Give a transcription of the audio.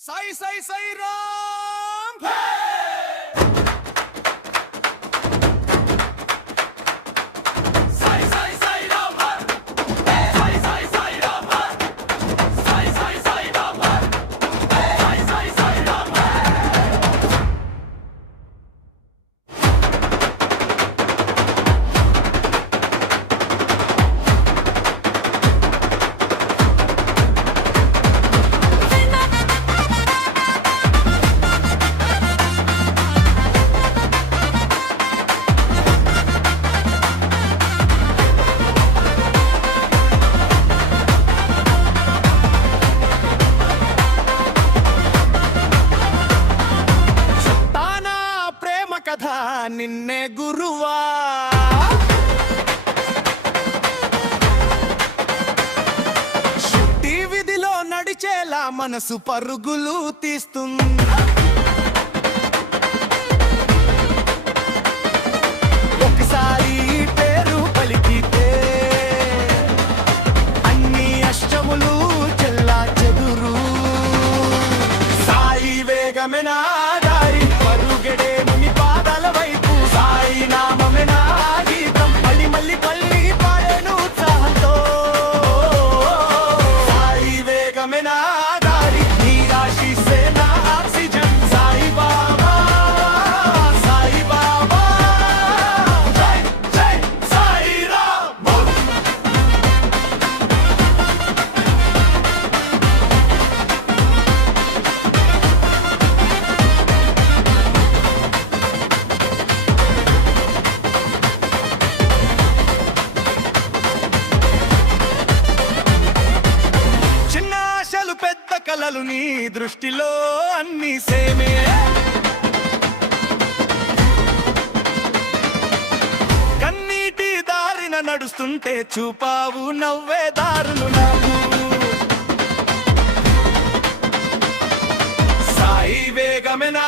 సాయి సాయి సాయి రామ్ సాయి సాయి సాయి రామ్ సాయి సాయి సాయి రామ్ సాయి సాయి సాయి రామ్ సాయి సాయి సాయి రామ్ కథ నిన్నే గురువా శుద్ధి విధిలో నడిచేలా మనసు పరుగులు తీస్తుంది ఒకసారి పేరు పలికితే అన్ని అష్టములు చెల్లా చెదురు సాయి వేగమెనా దారి పరుగెడే కలలు నీ దృష్టిలో అన్ని సేమే కన్నీటి దారిన నడుస్తుంటే చూపావు నవ్వే దారులు నాకు సాయి వేగమెనా